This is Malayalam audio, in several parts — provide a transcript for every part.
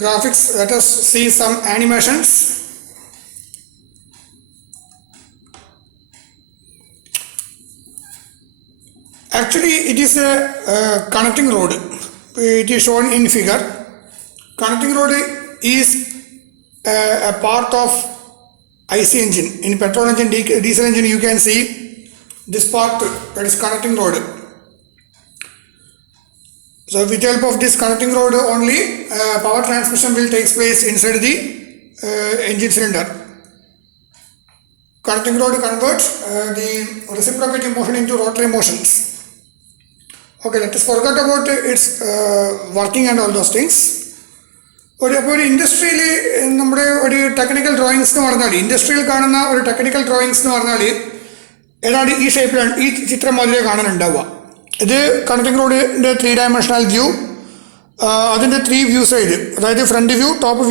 graphics. Let us see some animations. Actually, it is a connecting road. It is shown in figure. Connecting road is a part of IC engine. In petrol engine, diesel engine, you can see this part, that is connecting rod. So with the help of this connecting rod only, power transmission will take place inside the engine cylinder. Connecting rod converts the reciprocating motion into rotary motions. Okay, let us forget about its working and all those things. ഒരു ഇൻഡസ്ട്രിയിൽ നമ്മുടെ ഒരു ടെക്നിക്കൽ ഡ്രോയിങ്സ് എന്ന് പറഞ്ഞാൽ, ഇൻഡസ്ട്രിയിൽ കാണുന്ന ഒരു ടെക്നിക്കൽ ഡ്രോയിങ്സ് എന്ന് പറഞ്ഞാൽ ഏതാണ്ട് ഈ ഷേപ്പിലാണ്, ഈ ചിത്രം മാതിരിയെ കാണാനുണ്ടാവുക. ഇത് കണക്റ്റിംഗ് റോഡിൻ്റെ 3 dimensional വ്യൂ, അതിൻ്റെ 3 വ്യൂ സൈഡ്, അതായത് front view, top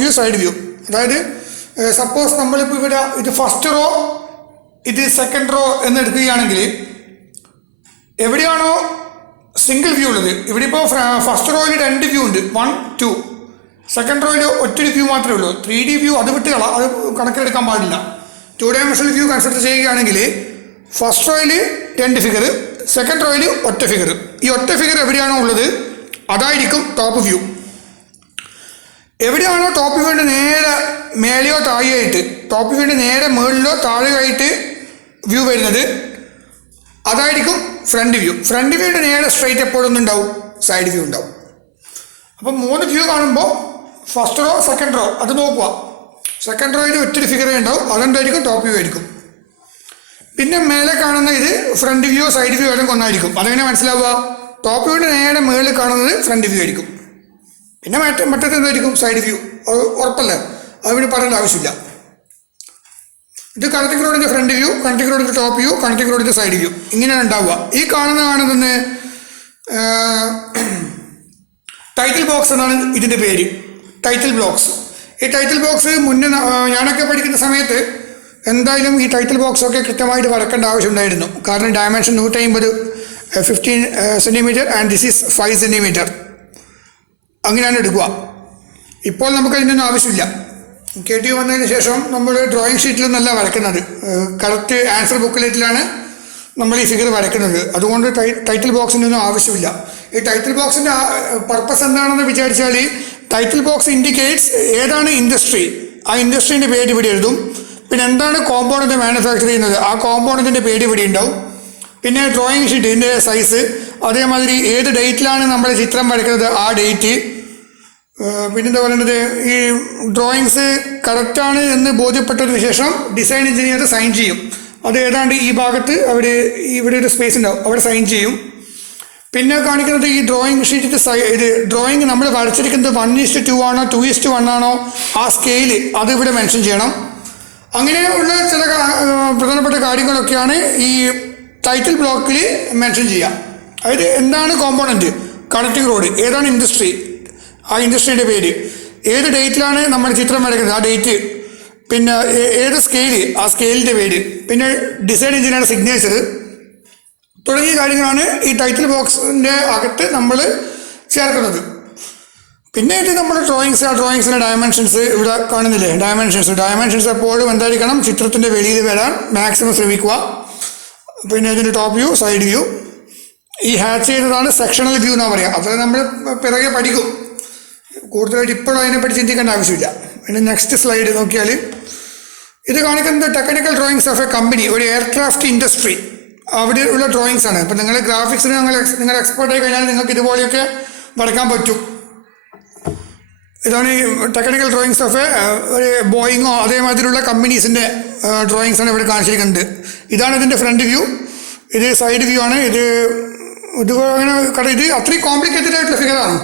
view, side view. അതായത് സപ്പോസ് നമ്മളിപ്പോൾ ഇവിടെ ഇത് ഫസ്റ്റ് റോ, ഇത് സെക്കൻഡ് റോ എന്നെടുക്കുകയാണെങ്കിൽ എവിടെയാണോ സിംഗിൾ വ്യൂ ഉള്ളത്, ഇവിടെ ഇപ്പോൾ ഫസ്റ്റ് റോയിൽ 2 വ്യൂ ഉണ്ട്, 1, 2. സെക്കൻഡ് റോയിൽ ഒറ്റൊരു വ്യൂ മാത്രമേ ഉള്ളൂ. 3D വ്യൂ അത് വിട്ട് അത് കണക്കിലെടുക്കാൻ പാടില്ല. 2 dimensional വ്യൂ കൺസിഡർ ചെയ്യുകയാണെങ്കിൽ ഫസ്റ്റ് റോയിൽ 2 ഫിഗർ, സെക്കൻഡ് റോയിൽ ഒറ്റ ഫിഗർ. ഈ ഒറ്റ ഫിഗർ എവിടെയാണോ ഉള്ളത് അതായിരിക്കും ടോപ്പ് വ്യൂ. എവിടെയാണോ ടോപ്പ് വ്യൂവിൻ്റെ നേരെ മേലെയോ താഴെയായിട്ട്, ടോപ്പ് വ്യൂവിൻ്റെ നേരെ മുകളിലോ താഴെയായിട്ട് വ്യൂ വരുന്നത് അതായിരിക്കും ഫ്രണ്ട് വ്യൂ. ഫ്രണ്ട് വ്യൂവിൻ്റെ നേരെ സ്ട്രൈറ്റ് എപ്പോഴൊന്നും ഉണ്ടാവും, സൈഡ് വ്യൂ ഉണ്ടാവും. അപ്പം 3 വ്യൂ കാണുമ്പോൾ ഫസ്റ്റ് റോ, സെക്കൻഡ് റോ അത് നോക്കുക. സെക്കൻഡ് റോയിൽ ഒറ്റൊരു ഫിഗറേ ഉണ്ടാവും, അതെന്തായിരിക്കും ടോപ്പ് വ്യൂ ആയിരിക്കും. പിന്നെ മേലെ കാണുന്ന ഇത് ഫ്രണ്ട് വ്യൂ, സൈഡ് വ്യൂ എല്ലാം ഒന്നായിരിക്കും. അതെങ്ങനെ മനസ്സിലാവുക? ടോപ്പ് വ്യൂവിൻ്റെ നേരെ മുകളിൽ കാണുന്നത് ഫ്രണ്ട് വ്യൂ ആയിരിക്കും, പിന്നെ മറ്റേത് എന്തായിരിക്കും, സൈഡ് വ്യൂ. ഉറപ്പല്ലേ, അത് പിന്നെ പറയേണ്ട ആവശ്യമില്ല. ഇത് കണക്റ്റിംഗ് റോഡിൻ്റെ ഫ്രണ്ട് വ്യൂ, കണക്റ്റിംഗ് റോഡിൻ്റെ ടോപ്പ് വ്യൂ, കണക്റ്റിംഗ് റോഡിൻ്റെ സൈഡ് വ്യൂ, ഇങ്ങനെയാണ് ഉണ്ടാവുക. ഈ കാണുന്നതാണ് ടൈറ്റിൽ ബോക്സ് എന്നാണ് ഇതിൻ്റെ പേര്, ടൈറ്റിൽ ബോക്സ്. ഈ ടൈറ്റിൽ ബോക്സ് മുന്നേ ഞാനൊക്കെ പഠിക്കുന്ന സമയത്ത് എന്തായാലും ഈ ടൈറ്റിൽ ബോക്സൊക്കെ കൃത്യമായിട്ട് വരക്കേണ്ട ആവശ്യമുണ്ടായിരുന്നു. കാരണം dimension 150, 15 centimeter and this is 5 centimeter, അങ്ങനെയാണ് എടുക്കുക. ഇപ്പോൾ നമുക്കതിൻ്റെയൊന്നും ആവശ്യമില്ല. KT വന്നതിന് ശേഷം നമ്മൾ ഡ്രോയിങ് ഷീറ്റിലൊന്നല്ല വരയ്ക്കുന്നത്, കറക്റ്റ് ആൻസർ ബുക്കിലെറ്റിലാണ് നമ്മൾ ഈ ഫിഗർ വരയ്ക്കുന്നത്. അതുകൊണ്ട് ടൈറ്റിൽ ബോക്സിൻ്റെ ഒന്നും ആവശ്യമില്ല. ഈ ടൈറ്റിൽ ബോക്സിൻ്റെ പർപ്പസ് എന്താണെന്ന് വിചാരിച്ചാൽ, ടൈറ്റിൽ ബോക്സ് ഇൻഡിക്കേറ്റ്സ് ഏതാണ് ഇൻഡസ്ട്രി, ആ ഇൻഡസ്ട്രീൻ്റെ പേര് ഇവിടെ എഴുതും. പിന്നെ എന്താണ് കോമ്പോണൻറ്റ് മാനുഫാക്ചർ ചെയ്യുന്നത്, ആ കോമ്പോണൻറ്റിൻ്റെ പേര് ഇവിടെ ഉണ്ടാവും. പിന്നെ ഡ്രോയിങ് ഷീറ്റ്, ഇതിൻ്റെ സൈസ്, അതേമാതിരി ഏത് ഡേറ്റിലാണ് നമ്മൾ ചിത്രം വരയ്ക്കുന്നത് ആ ഡേറ്റ്. പിന്നെന്താ പറയേണ്ടത്, ഈ ഡ്രോയിങ്സ് കറക്റ്റാണ് എന്ന് ബോധ്യപ്പെട്ടതിന് ശേഷം ഡിസൈൻ എഞ്ചിനീയർ സൈൻ ചെയ്യും. അത് ഏതാണ്ട് ഈ ഭാഗത്ത് ഇവിടെ ഒരു സ്പേസ് ഉണ്ടാവും, അവിടെ സൈൻ ചെയ്യും. പിന്നെ കാണിക്കുന്നത് ഈ ഡ്രോയിങ് ഷീറ്റിൻ്റെ ഇത് ഡ്രോയിങ് നമ്മൾ വരച്ചിരിക്കുന്നത് 1:2 ആണോ 2:1 ആണോ, ആ സ്കെയില് അത് ഇവിടെ മെൻഷൻ ചെയ്യണം. അങ്ങനെയുള്ള ചില പ്രധാനപ്പെട്ട കാര്യങ്ങളൊക്കെയാണ് ഈ ടൈറ്റിൽ ബ്ലോക്കിൽ മെൻഷൻ ചെയ്യുക. അതായത് എന്താണ് കോമ്പോണൻറ്റ്, കണക്റ്റിംഗ് റോഡ്, ഏതാണ് ഇൻഡസ്ട്രി, ആ ഇൻഡസ്ട്രിയുടെ പേര്, ഏത് ഡേറ്റിലാണ് നമ്മൾ ചിത്രം വരയ്ക്കുന്നത് ആ ഡേറ്റ്, പിന്നെ ഏത് സ്കെയില്, ആ സ്കെയിലിൻ്റെ പേര്, പിന്നെ ഡിസൈൻ എഞ്ചിനീയറുടെ സിഗ്നേച്ചർ തുടങ്ങിയ കാര്യങ്ങളാണ് ഈ ടൈറ്റിൽ ബോക്സിൻ്റെ അകത്ത് നമ്മൾ ചേർക്കുന്നത്. പിന്നെ ഇത് നമ്മുടെ ഡ്രോയിങ്സിൻ്റെ ഡയമെൻഷൻസ് ഇവിടെ കാണുന്നില്ലേ, ഡയമെൻഷൻസ് എപ്പോഴും എന്തായിരിക്കണം, ചിത്രത്തിൻ്റെ വെളിയിൽ വരാൻ മാക്സിമം ശ്രമിക്കുക. പിന്നെ ഇതിൻ്റെ ടോപ്പ് വ്യൂ, സൈഡ് വ്യൂ. ഈ ഹാച്ച് ചെയ്തതാണ് സെക്ഷണൽ വ്യൂ എന്നാണ് പറയുക. അത് നമ്മൾ പിറകെ പഠിക്കും, കൂടുതലായിട്ട് ഇപ്പോഴും അതിനെപ്പറ്റി ചിന്തിക്കേണ്ട ആവശ്യമില്ല. പിന്നെ നെക്സ്റ്റ് സ്ലൈഡ് നോക്കിയാൽ ഇത് കാണിക്കുന്നത് technical drawings of A company, ഒരു എയർക്രാഫ്റ്റ് ഇൻഡസ്ട്രി, അവിടെ ഉള്ള ഡ്രോയിങ്സ് ആണ്. ഇപ്പം നിങ്ങൾ ഗ്രാഫിക്സിന് നിങ്ങൾ എക്സ്പേർട്ടായി കഴിഞ്ഞാൽ നിങ്ങൾക്ക് ഇതുപോലെയൊക്കെ വരയ്ക്കാൻ പറ്റും. ഇതാണ് ഈ ടെക്നിക്കൽ ഡ്രോയിങ്സ് ഓഫ് ഒരു ബോയിങ്ങോ അതേമാതിരിയുള്ള കമ്പനീസിൻ്റെ ഡ്രോയിങ്സാണ് ഇവിടെ കാണിച്ചിരിക്കുന്നത്. ഇതാണ് ഇതിൻ്റെ ഫ്രണ്ട് വ്യൂ, ഇത് സൈഡ് വ്യൂ ആണ്. ഇത് അങ്ങനെ ഇത് അത്രയും കോംപ്ലിക്കേറ്റഡ് ആയിട്ടുള്ള ഫിഗറാണ്.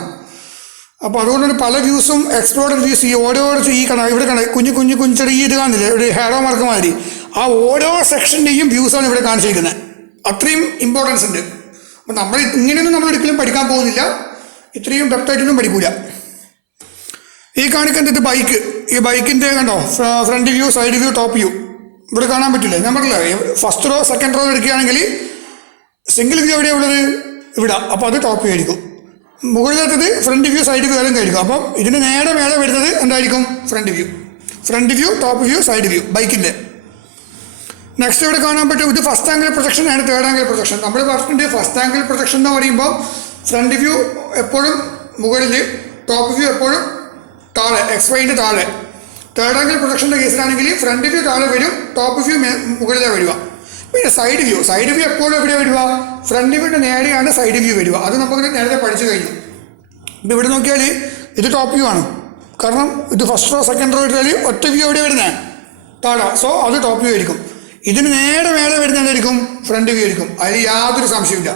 അപ്പോൾ അതുകൊണ്ടാണ് പല വ്യൂസും എക്സ്പ്ലോർഡ് വ്യൂസ്, ഈ ഓരോ ഈ ഇവിടെ കുഞ്ഞു ചെറിയ ഇത് കാണില്ലേ, ഒരു ഹെയറോ മാർക്ക് മാതിരി, ആ ഓരോ സെക്ഷൻ്റെയും വ്യൂസാണ് ഇവിടെ കാണിച്ചിരിക്കുന്നത്. അത്രയും ഇമ്പോർട്ടൻസ് ഉണ്ട്. അപ്പോൾ നമ്മൾ ഇങ്ങനെയൊന്നും നമ്മൾ ഒരിക്കലും പഠിക്കാൻ പോകുന്നില്ല, ഇത്രയും ഡെപ്തായിട്ടൊന്നും പഠിക്കൂല. ഈ കാണിക്കുന്നത് ഇത് ബൈക്ക്, ഈ ബൈക്കിൻ്റെ കണ്ടോ front view, side view, top view ഇവിടെ കാണാൻ പറ്റില്ലേ. നമ്മളല്ലേ ഫസ്റ്റ് റോ സെക്കൻഡ് റോ എടുക്കുകയാണെങ്കിൽ സിംഗിൾ വ്യൂ എവിടെയാണ് ഉള്ളത്, ഇവിടെ, അപ്പോൾ അത് ടോപ്പ് വ്യൂ ആയിരിക്കും. മുകളിലത്തത് ഫ്രണ്ട് വ്യൂ സൈഡ് വ്യൂ എല്ലാം കഴിക്കും. അപ്പം ഇതിന് നേരെ മേലെ വരുന്നത് എന്തായിരിക്കും? Front view. Front view, top view, side view ബൈക്കിൻ്റെ. നെക്സ്റ്റ് ഇവിടെ കാണാൻ പറ്റും, ഇത് ഫസ്റ്റ് ആംഗിൾ പ്രൊജക്ഷൻ ആണ് തേർഡ് ആംഗിൾ പ്രൊജക്ഷൻ. നമ്മൾ പറഞ്ഞിട്ടുണ്ട് ഫസ്റ്റ് ആംഗിൾ പ്രൊജക്ഷൻ എന്ന് പറയുമ്പോൾ ഫ്രണ്ട് വ്യൂ എപ്പോഴും മുകളിൽ, ടോപ്പ് വ്യൂ എപ്പോഴും താഴെ, XYൻ്റെ താഴെ. തേർഡ് ആംഗിൾ പ്രൊജക്ഷൻ്റെ കേസിലാണെങ്കിൽ ഫ്രണ്ട് വ്യൂ താഴെ വരും, ടോപ്പ് വ്യൂ മുകളിലാണ് വരിക. പിന്നെ സൈഡ് വ്യൂ എപ്പോഴും എവിടെ വരിക? ഫ്രണ്ട് വ്യൂവിൻ്റെ നേരെയാണ് സൈഡ് വ്യൂ വരിക. അത് നമുക്ക് നേരത്തെ പഠിച്ചു കഴിഞ്ഞു. ഇപ്പം ഇവിടെ നോക്കിയാൽ ഇത് ടോപ്പ് വ്യൂ ആണ്, കാരണം ഇത് ഫസ്റ്റ് റോ സെക്കൻഡ് റോ ഇട്ടാൽ ഒറ്റ വ്യൂ എവിടെ വരുന്നത്? താഴെ. സോ അത് ടോപ്പ് വ്യൂ ആയിരിക്കും. ഇതിന് നേരെ മേലെ വരുന്നത് എന്തായിരിക്കും? ഫ്രണ്ട് വ്യൂ ആയിരിക്കും. അതിൽ യാതൊരു സംശയമില്ല.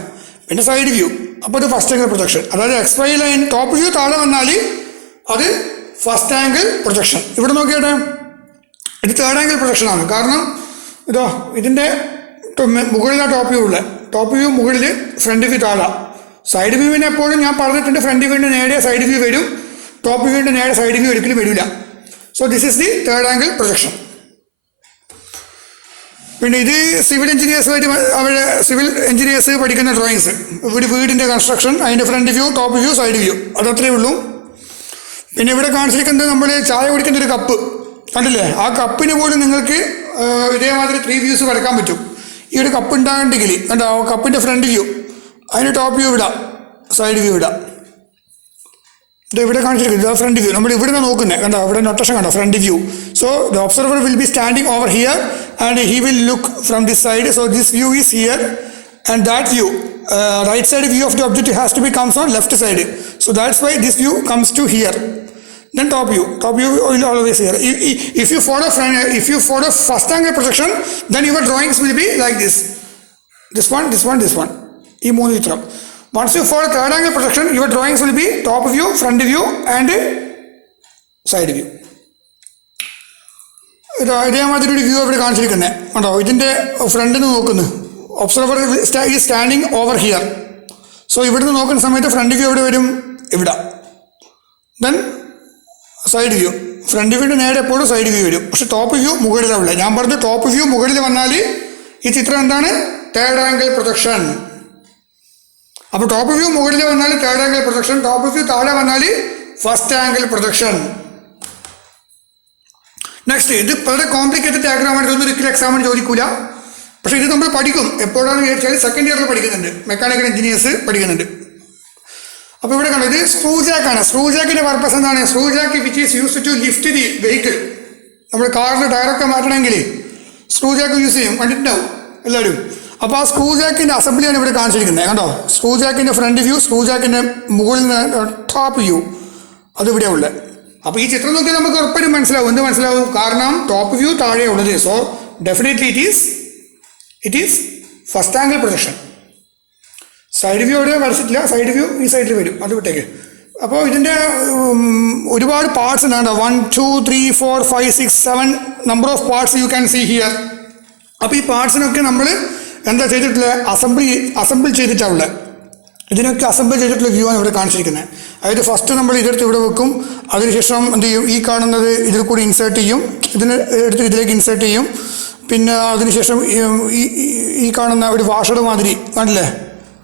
പിന്നെ സൈഡ് വ്യൂ, അപ്പോൾ ഇത് ഫസ്റ്റ് ആംഗിൾ പ്രൊജക്ഷൻ. അതായത് XY ലൈൻ ടോപ്പ് വ്യൂ താഴെ വന്നാൽ അത് ഫസ്റ്റ് ആംഗിൾ പ്രൊജക്ഷൻ. ഇവിടെ നോക്കിയാട്ടെ, ഇത് തേർഡ് ആംഗിൾ പ്രൊജക്ഷനാണ്. കാരണം ഇതോ ഇതിൻ്റെ മുകളിലാണ് ടോപ്പ് വ്യൂ ഉള്ളത്. ടോപ്പ് വ്യൂ മുകളിൽ, ഫ്രണ്ട് വ്യൂ താഴെ. സൈഡ് വ്യൂവിന് എപ്പോഴും ഞാൻ പറഞ്ഞിട്ടുണ്ട് ഫ്രണ്ട് വ്യൂവിൻ്റെ നേരെ സൈഡ് വ്യൂ വരും, ടോപ്പ് വ്യൂവിൻ്റെ നേരെ സൈഡ് വ്യൂ ഒരിക്കലും വരില്ല. So this is the third angle projection. പിന്നെ ഇത് സിവിൽ എഞ്ചിനീയേഴ്സുമായിട്ട് അവരുടെ സിവിൽ എഞ്ചിനീയേഴ്സ് പഠിക്കുന്ന ഡ്രോയിങ്സ്. ഇവിടെ വീടിൻ്റെ കൺസ്ട്രക്ഷൻ, അതിൻ്റെ front view, top view, side view, അതത്രേ ഉള്ളൂ. പിന്നെ ഇവിടെ കാണിച്ചിരിക്കുന്നത് നമ്മൾ ചായ കുടിക്കുന്ന ഒരു കപ്പ് കണ്ടില്ലേ? ആ കപ്പിന് പോലും നിങ്ങൾക്ക് ഇതേമാതിരി 3 വ്യൂസ് വരയ്ക്കാൻ പറ്റും. ഈ ഒരു കപ്പ് ഉണ്ടാകണ്ടെങ്കിൽ കണ്ടോ, കപ്പിൻ്റെ ഫ്രണ്ട് വ്യൂ, അതിന് ടോപ്പ് വ്യൂ ഇടാം, സൈഡ് വ്യൂ ഇടാം. ഇത് ഇവിടെ കാണിച്ചിരിക്കുന്നത് ഫ്രണ്ട് വ്യൂ. നമ്മൾ ഇവിടെ നിന്ന് നോക്കുന്നത് കണ്ടോ, ഇവിടെ നൊട്ടേഷൻ കണ്ടോ, front view. So the observer will be standing over here and he will look from this side. So this view is here and that view, right side view of the object has to be comes on left side. So that's why this view comes to here. Then top view will always here. If you follow first angle projection, then your drawings will be like this. This one. Ee moonu chitram. Once you follow third angle projection, your drawings will be top view, front view and side view. ഇതേമാതിരി ഒരു വ്യൂ ഇവിടെ കാണിച്ചിരിക്കുന്നത് കണ്ടോ. ഇതിൻ്റെ ഫ്രണ്ടിൽ നിന്ന് നോക്കുന്നു, observer is standing over here. So ഇവിടുന്ന് നോക്കുന്ന സമയത്ത് ഫ്രണ്ട് വ്യൂ എവിടെ വരും? ഇവിടെ. ദെൻ സൈഡ് വ്യൂ, ഫ്രണ്ട് വ്യൂവിൻ്റെ നേരെ എപ്പോഴും സൈഡ് വ്യൂ വരും. പക്ഷെ ടോപ്പ് വ്യൂ മുകളിലുള്ള, ഞാൻ പറഞ്ഞു ടോപ്പ് വ്യൂ മുകളിൽ വന്നാൽ ഈ ചിത്രം എന്താണ്? Third angle projection. അപ്പോൾ ടോപ്പ് വ്യൂ മുകളിൽ വന്നാൽ third angle projection, top view താഴെ വന്നാൽ ഫസ്റ്റ് ആംഗിൾ പ്രൊജക്ഷൻ. നെക്സ്റ്റ്, ഇത് വളരെ കോംപ്ലിക്കേറ്റഡ് ഡയഗ്രാമാണ്. ഇതൊന്നും ഒരിക്കലും എക്സാമിന് ചോദിക്കൂല. പക്ഷേ ഇത് നമ്മൾ പഠിക്കും. എപ്പോഴാണെന്ന് ചോദിച്ചാൽ സെക്കൻഡ് ഇയറിൽ പഠിക്കുന്നുണ്ട്, മെക്കാനിക്കൽ എഞ്ചിനീയേഴ്സ് പഠിക്കുന്നുണ്ട്. അപ്പോൾ ഇവിടെ കണ്ടത് സ്ക്രൂ ജാക്കാണ്. സ്ക്രൂ ജാക്കിൻ്റെ പർപ്പസ് എന്താണ്? Screw jack which is use to lift the vehicle. നമ്മൾ കാറിൻ്റെ ടയറൊക്കെ മാറ്റണമെങ്കിൽ സ്ക്രൂ ജാക്ക് യൂസ് ചെയ്യും, കണ്ടിട്ടുണ്ടാവും എല്ലാവരും. അപ്പോൾ ആ സ്ക്രൂ ജാക്കിൻ്റെ അസംബ്ലിയാണ് ഇവിടെ കാണിച്ചിരിക്കുന്നത് കണ്ടോ. സ്ക്രൂ ജാക്കിൻ്റെ ഫ്രണ്ട് വ്യൂ, സ്ക്രൂ ജാക്കിൻ്റെ മുകളിൽ നിന്ന് ടോപ്പ് വ്യൂ, അതിവിടെ ഉള്ളത്. അപ്പോൾ ഈ ചിത്രം നോക്കി നമുക്ക് ഉറപ്പായിട്ടും മനസ്സിലാവും. എന്ത് മനസ്സിലാവും? കാരണം ടോപ്പ് വ്യൂ താഴെ ഉള്ളത്. So definitely it is first angle projection. Side view അവിടെ വരച്ചിട്ടില്ല, സൈഡ് വ്യൂ ഈ സൈഡിൽ വരും, അത് വിട്ടേക്ക്. അപ്പോൾ ഇതിൻ്റെ ഒരുപാട് പാർട്സ് ഉണ്ട്. 1 2 3 4 5 6 7 number of parts you can see here. അപ്പോൾ ഈ പാർട്സിനൊക്കെ നമ്മൾ എന്താ ചെയ്തിട്ടുള്ളത്? അസംബിൾ ചെയ്തിട്ടുള്ളത്. ഇതിനൊക്കെ അസംബിൾ ചെയ്തിട്ടുള്ള വ്യൂ ആണ് ഇവിടെ കാണിച്ചിരിക്കുന്നത്. അതായത് ഫസ്റ്റ് നമ്മൾ ഇതെടുത്ത് ഇവിടെ വെക്കും, അതിനുശേഷം എന്ത് ചെയ്യും? ഈ കാണുന്നത് ഇതിൽ കൂടി ഇൻസേർട്ട് ചെയ്യും, ഇതിന് എടുത്ത് ഇതിലേക്ക് ഇൻസേർട്ട് ചെയ്യും. പിന്നെ അതിനുശേഷം ഈ കാണുന്ന ഒരു വാഷർ മാതിരി കണ്ടില്ലേ,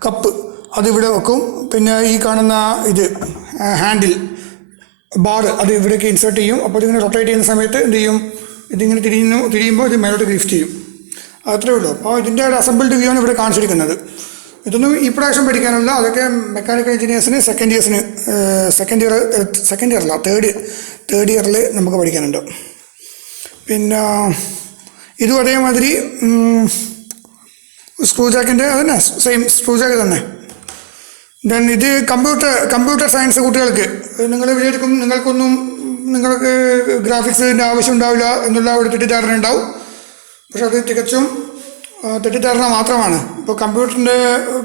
കപ്പ്, അതിവിടെ വെക്കും. പിന്നെ ഈ കാണുന്ന ഇത് ഹാൻഡിൽ ബാർ, അത് ഇവിടേക്ക് ഇൻസേർട്ട് ചെയ്യും. അപ്പോൾ ഇതിങ്ങനെ റൊട്ടേറ്റ് ചെയ്യുന്ന സമയത്ത് എന്ത് ചെയ്യും? ഇതിങ്ങനെ തിരിയുമ്പോൾ ഇത് മേലോട്ട് ലിഫ്റ്റ് ചെയ്യും. അത്രേ ഉള്ളൂ. അപ്പോൾ ഇതിൻ്റെ ഒരു അസംബിൾഡ് വ്യൂ ആണ് ഇവിടെ കാണിച്ചിരിക്കുന്നത്. ഇതൊന്നും ഈ പ്രാവശ്യം പഠിക്കാനുള്ള, അതൊക്കെ മെക്കാനിക്കൽ എഞ്ചിനീയേഴ്സിന് സെക്കൻഡ് ഇയറല്ല തേർഡ് ഇയറിൽ നമുക്ക് പഠിക്കാനുണ്ട്. പിന്നെ ഇതും അതേമാതിരി സ്ക്രൂ ജാക്കിൻ്റെ അതന്നെ സെയിം സ്ക്രൂ ജാക്ക് തന്നെ. ദെൻ ഇത് കമ്പ്യൂട്ടർ സയൻസ് കുട്ടികൾക്ക് നിങ്ങൾ വിചാരിക്കും നിങ്ങൾക്ക് ഗ്രാഫിക്സിൻ്റെ ആവശ്യം ഉണ്ടാവില്ല എന്നുള്ള ഒരു തെറ്റിദ്ധാരണ ഉണ്ടാവും. പക്ഷെ അത് തികച്ചും തെറ്റിദ്ധാരണ മാത്രമാണ്. ഇപ്പോൾ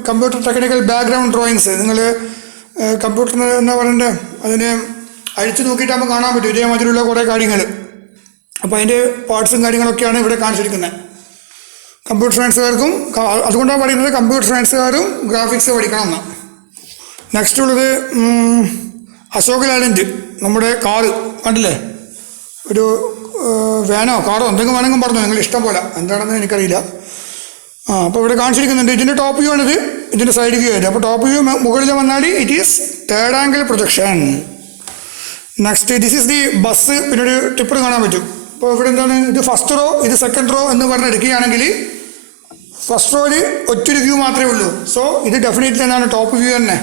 കമ്പ്യൂട്ടർ ടെക്നിക്കൽ ബാക്ക്ഗ്രൗണ്ട് ഡ്രോയിങ്സ് നിങ്ങൾ കമ്പ്യൂട്ടറിന് എന്താ പറയണ്ടേ, അതിനെ അഴിച്ചു നോക്കിയിട്ടാകുമ്പോൾ കാണാൻ പറ്റും ഇതേമാതിരിയുള്ള കുറേ കാര്യങ്ങൾ. അപ്പോൾ അതിൻ്റെ പാർട്സും കാര്യങ്ങളൊക്കെയാണ് ഇവിടെ കാണിച്ചിരിക്കുന്നത്. കമ്പ്യൂട്ടർ സയൻസുകാർക്കും അതുകൊണ്ടാണ് പറയുന്നത് കമ്പ്യൂട്ടർ സയൻസുകാരും ഗ്രാഫിക്സ് പഠിക്കണമെന്ന്. നെക്സ്റ്റ് ഉള്ളത് അശോക് ലാലൻഡ്, നമ്മുടെ കാറ് കണ്ടില്ലേ, ഒരു വാനോ കാറോ എന്തെങ്കിലും വേണമെങ്കിലും പറഞ്ഞു, നിങ്ങൾ ഇഷ്ടം പോലെ, എന്താണെന്ന് എനിക്കറിയില്ല. അപ്പോൾ ഇവിടെ കാണിച്ചിരിക്കുന്നുണ്ട് ഇതിൻ്റെ ടോപ്പ് വ്യൂ ആണിത്, ഇതിൻ്റെ സൈഡ് വ്യൂ ആയിട്ട്. അപ്പോൾ ടോപ്പ് വ്യൂ മുകളിൽ വന്നാൽ it is third angle projection. Next this is the bus. പിന്നെ ഒരു ടിപ്പർ കാണാൻ പറ്റും. അപ്പോൾ ഇവിടെ എന്താണ്, ഇത് ഫസ്റ്റ് റോ ഇത് സെക്കൻഡ് റോ എന്ന് പറഞ്ഞ് എടുക്കുകയാണെങ്കിൽ ഫസ്റ്റ് റോയിൽ ഒറ്റൊരു വ്യൂ മാത്രമേ ഉള്ളൂ. സോ ഇത് ഡെഫിനറ്റ്ലി എന്താണ് ടോപ്പ് വ്യൂ തന്നെ.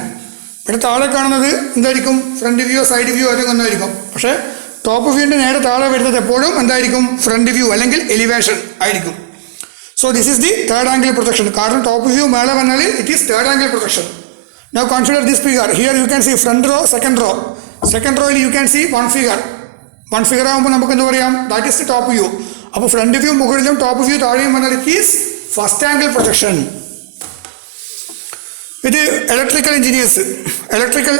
പിന്നെ താഴെ കാണുന്നത് എന്തായിരിക്കും, ഫ്രണ്ട് വ്യൂ സൈഡ് വ്യൂ അല്ലെങ്കിൽ ഒന്നായിരിക്കും. പക്ഷേ ടോപ്പ് വ്യൂവിൻ്റെ നേരെ താഴെ വരുന്നത് എപ്പോഴും എന്തായിരിക്കും, ഫ്രണ്ട് വ്യൂ അല്ലെങ്കിൽ എലിവേഷൻ ആയിരിക്കും. So this is the third angle projection. കാരണം ടോപ്പ് വ്യൂ മേലെ വന്നാൽ it is third angle projection. Now consider this figure. Here you can see front row second row. Second റോയിൽ you can see one figure ആകുമ്പോൾ നമുക്ക് എന്ത് പറയാം, that is the top view. അപ്പോൾ ഫ്രണ്ട് വ്യൂ മുകളിലും ടോപ്പ് വ്യൂ താഴെയും വന്നാൽ it is first angle projection. ഇത് ഇലക്ട്രിക്കൽ എഞ്ചിനീയേഴ്സ്, ഇലക്ട്രിക്കൽ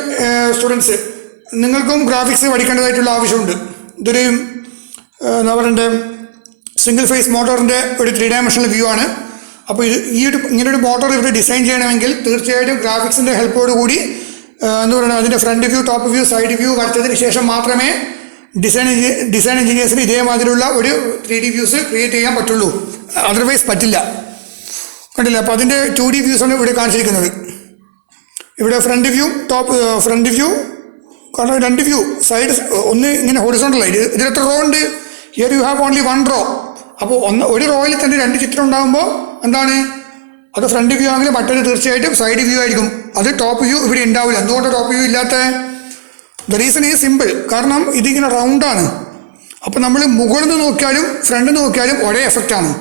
സ്റ്റുഡൻസ്, നിങ്ങൾക്കും ഗ്രാഫിക്സ് പഠിക്കേണ്ടതായിട്ടുള്ള ആവശ്യമുണ്ട്. ഇതൊരു എന്താ പറയണ്ടേ, സിംഗിൾ ഫേസ് മോട്ടോറിൻ്റെ ഒരു 3 ഡയമെൻഷണൽ വ്യൂ ആണ്. അപ്പോൾ ഇങ്ങനൊരു മോട്ടോർ ഇവിടെ ഡിസൈൻ ചെയ്യണമെങ്കിൽ തീർച്ചയായിട്ടും ഗ്രാഫിക്സിൻ്റെ ഹെൽപ്പോട് കൂടി എന്ന് പറയുന്നത് അതിൻ്റെ front view top view side view വരച്ചതിന് ശേഷം മാത്രമേ ഡിസൈൻ എഞ്ചിനീയേഴ്സിന് ഇതേമാതിരിയുള്ള ഒരു 3D വ്യൂസ് ക്രിയേറ്റ് ചെയ്യാൻ പറ്റുള്ളൂ. അതർവൈസ് പറ്റില്ല. കണ്ടില്ല? അപ്പോൾ അതിൻ്റെ 2D വ്യൂസാണ് ഇവിടെ കാണിച്ചിരിക്കുന്നത്. ഇവിടെ ഫ്രണ്ട് വ്യൂ കാരണം 2 വ്യൂ സൈഡ് ഒന്ന് ഇങ്ങനെ ഹൊറിസോണ്ടലായി. ഇതിൽ എത്ര റോ ഉണ്ട്? Here you have only 1 row. അപ്പോൾ ഒരു റോയിൽ തന്നെ 2 ചിത്രം ഉണ്ടാകുമ്പോൾ എന്താണ്, അത് ഫ്രണ്ട് വ്യൂ ആണെങ്കിൽ മറ്റൊരു തീർച്ചയായിട്ടും സൈഡ് വ്യൂ ആയിരിക്കും. അത് ടോപ്പ് വ്യൂ ഇവിടെ ഉണ്ടാവില്ല. എന്തുകൊണ്ട് ടോപ്പ് വ്യൂ ഇല്ലാത്ത? The reason is simple. കാരണം ഇതിങ്ങനെ റൗണ്ടാണ്. അപ്പോൾ നമ്മൾ മുകളിൽ നിന്ന് നോക്കിയാലും ഫ്രണ്ട് നോക്കിയാലും ഒരേ എഫക്റ്റാണ്.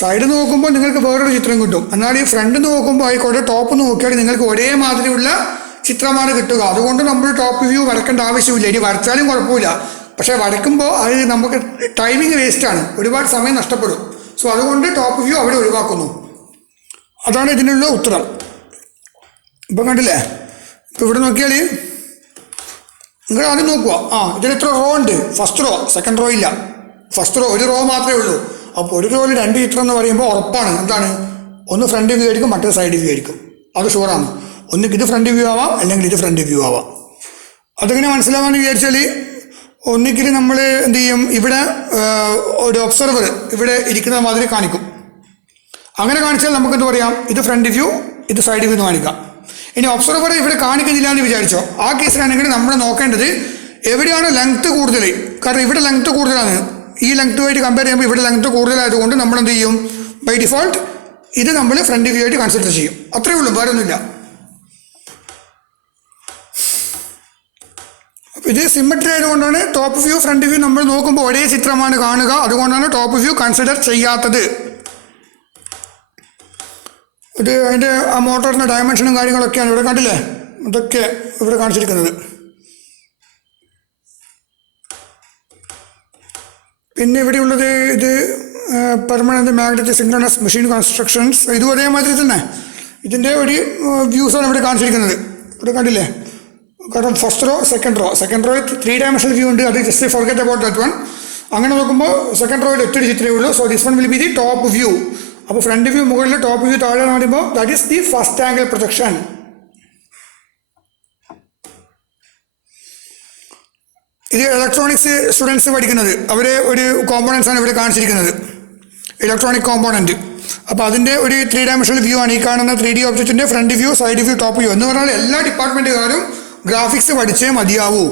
സൈഡ് നോക്കുമ്പോൾ നിങ്ങൾക്ക് വേറൊരു ചിത്രം കിട്ടും. എന്നാൽ ഈ ഫ്രണ്ട് നോക്കുമ്പോൾ ആയിക്കോട്ടെ ടോപ്പ് നോക്കിയാൽ നിങ്ങൾക്ക് ഒരേ മാതിരിയുള്ള ചിത്രമാണ് കിട്ടുക. അതുകൊണ്ട് നമ്മൾ ടോപ്പ് വ്യൂ വരക്കേണ്ട ആവശ്യമില്ല. ഇനി വരച്ചാലും കുഴപ്പമില്ല. പക്ഷേ വരയ്ക്കുമ്പോൾ അത് നമുക്ക് ടൈമിങ് വേസ്റ്റാണ്, ഒരുപാട് സമയം നഷ്ടപ്പെടും. സോ അതുകൊണ്ട് ടോപ്പ് വ്യൂ അവിടെ ഒഴിവാക്കുന്നു. അതാണ് ഇതിനുള്ള ഉത്തരം. ഇപ്പം കണ്ടില്ലേ? ഇപ്പം ഇവിടെ നോക്കിയാൽ നിങ്ങൾ ആദ്യം നോക്കുക. ഇതിൽ എത്ര റോ ഉണ്ട്? ഫസ്റ്റ് റോ, സെക്കൻഡ് റോ ഇല്ല. ഫസ്റ്റ് റോ ഒരു റോ മാത്രമേ ഉള്ളൂ. അപ്പോൾ ഒരു റോയിൽ 2 ചിത്രം എന്ന് പറയുമ്പോൾ ഉറപ്പാണ് എന്താണ്, ഒന്ന് ഫ്രണ്ട് വ്യൂ ആയിരിക്കും, മറ്റൊരു സൈഡ് വ്യൂ ആയിരിക്കും. അത് ഷുവറാണ്. ഒന്നുകിൽ ഇത് ഫ്രണ്ട് വ്യൂ ആവാം, അല്ലെങ്കിൽ ഇത് ഫ്രണ്ട് വ്യൂ ആവാം. അതെങ്ങനെ മനസ്സിലാവാന്ന് വിചാരിച്ചാൽ, ഒന്നുകിൽ നമ്മൾ എന്ത് ചെയ്യും, ഇവിടെ ഒരു ഒബ്സർവർ ഇവിടെ ഇരിക്കുന്ന മാതിരി കാണിക്കും. അങ്ങനെ കാണിച്ചാൽ നമുക്കെന്ത് പറയാം, ഇത് ഫ്രണ്ട് വ്യൂ ഇത് സൈഡ് വ്യൂ എന്ന് കാണിക്കാം. ഇനി ഒബ്സർവർ ഇവിടെ കാണിക്കുന്നില്ല എന്ന് വിചാരിച്ചോ, ആ കേസിലാണെങ്കിൽ നമ്മൾ നോക്കേണ്ടത് എവിടെയാണ് ലെങ്ത് കൂടുതൽ. കാരണം ഇവിടെ ലെങ്ത് കൂടുതലാണ്. ഈ ലെങ്ത്തുമായിട്ട് കമ്പയർ ചെയ്യുമ്പോൾ ഇവിടെ ലെങ്ത് കൂടുതലായതുകൊണ്ട് നമ്മൾ എന്ത് ചെയ്യും, ബൈ ഡിഫോൾട്ട് ഇത് നമ്മൾ ഫ്രണ്ട് വ്യൂ ആയിട്ട് കൺസിഡർ ചെയ്യും. അത്രയേ ഉള്ളൂ, വേറെ ഒന്നുമില്ല. അപ്പോൾ ഇത് സിമ്മട്രി ആയതുകൊണ്ടാണ് ടോപ്പ് വ്യൂ ഫ്രണ്ട് വ്യൂ നമ്മൾ നോക്കുമ്പോൾ ഒരേ ചിത്രമാണ് കാണുക. അതുകൊണ്ടാണ് ടോപ്പ് വ്യൂ കൺസിഡർ ചെയ്യാത്തത്. ഇത് അതിൻ്റെ ആ മോട്ടോറിൻ്റെ ഡയമെൻഷനും കാര്യങ്ങളൊക്കെയാണ് ഇവിടെ കണ്ടില്ലേ, ഇതൊക്കെ ഇവിടെ കാണിച്ചിരിക്കുന്നത്. പിന്നെ ഇവിടെയുള്ളത് ഇത് permanent magnetic synchronous machine constructions. ഇതും അതേമാതിരി തന്നെ ഇതിൻ്റെ ഒരു വ്യൂസാണ് ഇവിടെ കാണിച്ചിരിക്കുന്നത്. ഇവിടെ കണ്ടില്ലേ? കാരണം ഫസ്റ്റ് റോ സെക്കൻഡ് റോയിൽ 3 ഡയമെൻഷണൽ വ്യൂ ഉണ്ട്. അത് just forget about that one. അങ്ങനെ നോക്കുമ്പോൾ സെക്കൻഡ് റോയിൽ ഒറ്റ ചിത്രമേ ഉള്ളൂ. So this one will be the top view. അപ്പോൾ ഫ്രണ്ട് വ്യൂ മുകളിൽ ടോപ്പ് വ്യൂ താഴെ പറയുമ്പോൾ that is the first angle projection. ഇത് ഇലക്ട്രോണിക്സ് സ്റ്റുഡൻസ് പഠിക്കുന്നത്, അവരെ ഒരു കോമ്പോണൻസ് ആണ് ഇവിടെ കാണിച്ചിരിക്കുന്നത്, ഇലക്ട്രോണിക് കോമ്പോണൻറ്റ്. അപ്പോൾ അതിൻ്റെ ഒരു 3 ഡയമെൻഷണൽ വ്യൂ ആണ് ഈ കാണുന്ന 3D ഒബ്ജക്റ്റിൻ്റെ front view side view top view എന്ന് പറഞ്ഞാൽ എല്ലാ ഡിപ്പാർട്ട്മെൻറ്റുകാരും ഗ്രാഫിക്സ് പഠിച്ചേ മതിയാവൂ.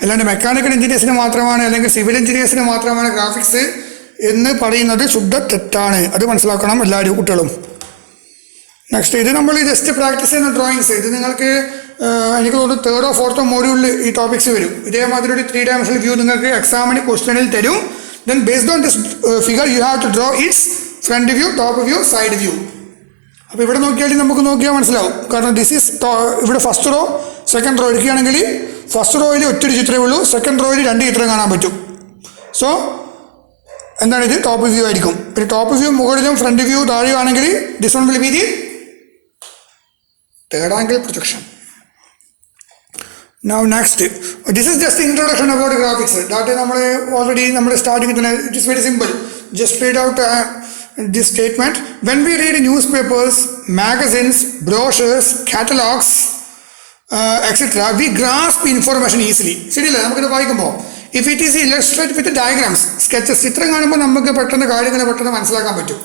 അല്ലാണ്ട് മെക്കാനിക്കൽ എഞ്ചിനീയേഴ്സിന് മാത്രമാണ് അല്ലെങ്കിൽ സിവിൽ എഞ്ചിനീയേഴ്സിന് മാത്രമാണ് ഗ്രാഫിക്സ് എന്ന് പറയുന്നത് ശുദ്ധ തെറ്റാണ്. അത് മനസ്സിലാക്കണം എല്ലാവരും കുട്ടികളും. നെക്സ്റ്റ് ഇത് നമ്മൾ ജസ്റ്റ് പ്രാക്ടീസ് ചെയ്യുന്ന ഡ്രോയിങ്സ്. ഇത് നിങ്ങൾക്ക് എനിക്ക് തോന്നുന്നു 3rd or 4th മോഡ്യൂളിൽ ഈ ടോപ്പിക്സ് വരും. ഇതേമാതിരി ഒരു 3 ഡയമെൻഷണൽ വ്യൂ നിങ്ങൾക്ക് എക്സാമിന് ക്വസ്റ്റ്യനിൽ തരും. Then based on this figure you have to draw its front view top view side view. അപ്പോൾ ഇവിടെ നോക്കിയാൽ നമുക്ക് നോക്കിയാൽ മനസ്സിലാവും. കാരണം ദിസ് ഈസ് ഇവിടെ ഫസ്റ്റ് റോ സെക്കൻഡ് റോ എടുക്കുകയാണെങ്കിൽ ഫസ്റ്റ് റോയിൽ ഒറ്റൊരു ചിത്രമേ ഉള്ളൂ, സെക്കൻഡ് റോയിൽ 2 ചിത്രം കാണാൻ പറ്റും. സോ എന്താണ് ഇത് ടോപ്പ് വ്യൂ ആയിരിക്കും. പിന്നെ ടോപ്പ് വ്യൂ മുകളിലും ഫ്രണ്ട് വ്യൂ താഴെയാണെങ്കിൽ this one will be the third angle projection. Now next, this is just the introduction about graphics. That നമ്മൾ already നമ്മൾ starting തന്നെ, it is very simple. Just read out this statement. When we read newspapers, magazines, brochures, catalogs, etc., we grasp information easily. ശരിയല്ലേ? നമുക്കിത് വായിക്കുമ്പോൾ if it is illustrated with diagrams, sketches, ചിത്രം കാണുമ്പോൾ നമുക്ക് പെട്ടെന്ന് കാര്യങ്ങൾ പെട്ടെന്ന് മനസ്സിലാക്കാൻ പറ്റും.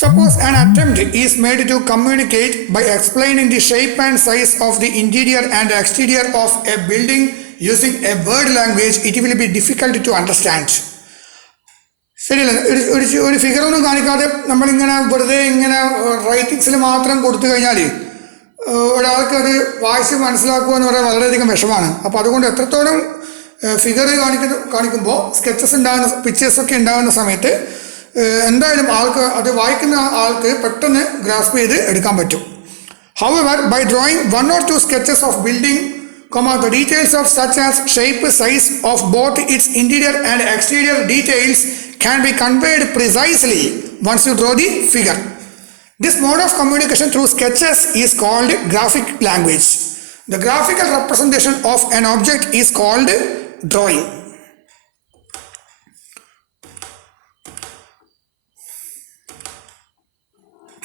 Suppose an attempt is made to communicate by explaining the shape and size of the interior and exterior of a building using a word language, it will be difficult to understand. ശരിയല്ല, ഒരു ഫിഗറൊന്നും കാണിക്കാതെ നമ്മളിങ്ങനെ വെറുതെ ഇങ്ങനെ റൈറ്റിങ്സിൽ മാത്രം കൊടുത്തു കഴിഞ്ഞാൽ ഒരാൾക്ക് അത് വായിച്ച് മനസ്സിലാക്കുക എന്ന് പറയാൻ വളരെയധികം വിഷമാണ്. അപ്പോൾ അതുകൊണ്ട് എത്രത്തോളം ഫിഗർ കാണിക്കുമ്പോൾ സ്കെച്ചസ് ഉണ്ടാകുന്ന പിക്ചേഴ്സൊക്കെ ഉണ്ടാകുന്ന സമയത്ത് എന്തായാലും ആൾക്ക് അത് വായിക്കുന്ന ആൾക്ക് പെട്ടെന്ന് ഗ്രാസ്പ് ചെയ്ത് എടുക്കാൻ പറ്റും. However, by drawing 1 or 2 sketches of building, the details of such as shape, size of both its interior and exterior details can be conveyed precisely once you draw the figure. This mode of communication through sketches is called graphic language. The graphical representation of an object is called drawing.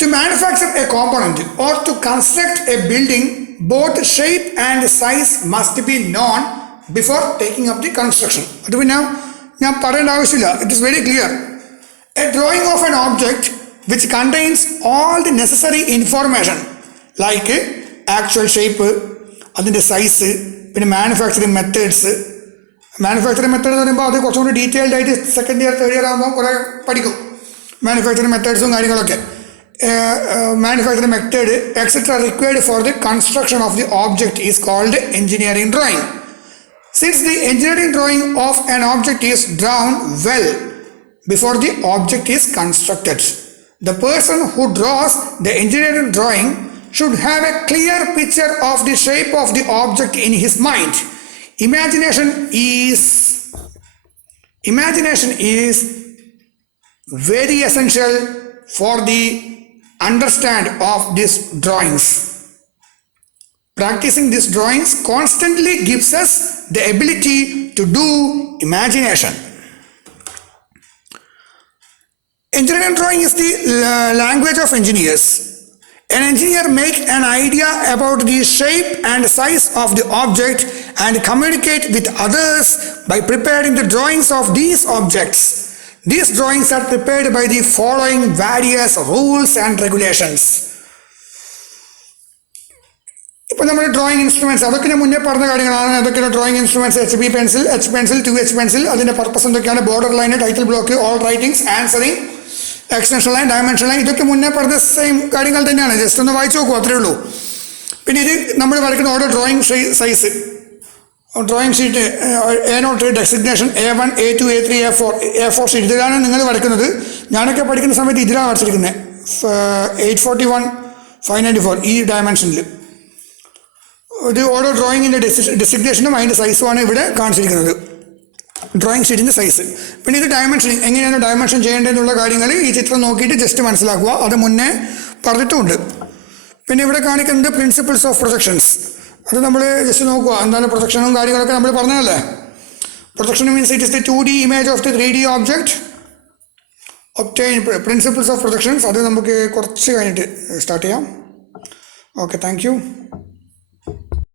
To manufacture a component or to construct a building, both shape and size must be known before taking up the construction. അത് പിന്നെ ഞാൻ പറയേണ്ട ആവശ്യമില്ല. It is very clear. A drawing of an object which contains all the necessary information like actual shape, അതിൻ്റെ സൈസ്, പിന്നെ മാനുഫാക്ചറിങ് മെത്തേഡ്സ്. മാനുഫാക്ചറിങ് മെത്തേഡ് എന്ന് പറയുമ്പോൾ അത് കുറച്ചും കൂടി ഡീറ്റെയിൽഡ് ആയിട്ട് സെക്കൻഡ് ഇയർ തേർഡ് ഇയർ ആകുമ്പോൾ കുറേ പഠിക്കും മാനുഫാക്ചറിങ് മെത്തേഡ്സും കാര്യങ്ങളൊക്കെ. Manufacturing method etc. required for the construction of the object is called engineering drawing. Since the engineering drawing of an object is drawn well before the object is constructed, the person who draws the engineering drawing should have a clear picture of the shape of the object in his mind. Imagination is very essential for the understand of these drawings. Practicing these drawings constantly gives us the ability to do imagination. Engineering drawing is the language of engineers. An engineer makes an idea about the shape and size of the object and communicate with others by preparing the drawings of these objects. These drawings are prepared by the following various rules and regulations. ഇപ്പോൾ നമ്മുടെ ഡ്രോയിങ് ഇൻസ്ട്രുമെൻറ്റ്സ് അതൊക്കെ ഞാൻ മുന്നേ പറഞ്ഞ കാര്യങ്ങളാണ്. അതൊക്കെയാണ് drawing instruments. HB pencil, H pencil, 2H pencil. അതിൻ്റെ പർപ്പസ് എന്തൊക്കെയാണ്? Border line, title block, all writings, answering, extension line, dimension line, ഇതൊക്കെ മുന്നേ പറഞ്ഞ സെയിം കാര്യങ്ങൾ തന്നെയാണ്. ജസ്റ്റ് ഒന്ന് വായിച്ചു നോക്കൂ, അത്രേ ഉള്ളൂ. പിന്നെ ഇത് നമ്മൾ വരയ്ക്കുന്ന ഓരോ drawing size, drawing sheet A0 designation A1, A2, A3, A4 sheet, ഇതിലാണ് നിങ്ങൾ വരയ്ക്കുന്നത്. ഞാനൊക്കെ പഠിക്കുന്ന സമയത്ത് ഇതിലാണ് വരച്ചിരിക്കുന്നത്. 841, 594 ഈ ഡയമെൻഷനിൽ. ഇത് ഓരോ ഡ്രോയിങ്ങിൻ്റെ ഡെസിഗ്നേഷനും അതിൻ്റെ സൈസുമാണ് ഇവിടെ കാണിച്ചിരിക്കുന്നത്, ഡ്രോയിങ് ഷീറ്റിൻ്റെ സൈസ്. പിന്നെ ഇത് ഡയമെൻഷനിങ്, എങ്ങനെയാണ് ഡയമെൻഷൻ ചെയ്യേണ്ടതെന്നുള്ള കാര്യങ്ങൾ ഈ ചിത്രം നോക്കിയിട്ട് ജസ്റ്റ് മനസ്സിലാക്കുക. അത് മുന്നേ പറഞ്ഞിട്ടുമുണ്ട്. പിന്നെ ഇവിടെ കാണിക്കുന്നത് പ്രിൻസിപ്പിൾസ് ഓഫ് പ്രൊജക്ഷൻസ്. അത് നമ്മൾ ജസ്റ്റ് നോക്കുക, എന്താണ് പ്രൊജക്ഷനും കാര്യങ്ങളൊക്കെ നമ്മൾ പറഞ്ഞതല്ലേ. Projection means it is the 2D image of the 3D object obtain. Principles of projections അത് നമുക്ക് കുറച്ച് കഴിഞ്ഞിട്ട് സ്റ്റാർട്ട് ചെയ്യാം. Okay, thank you.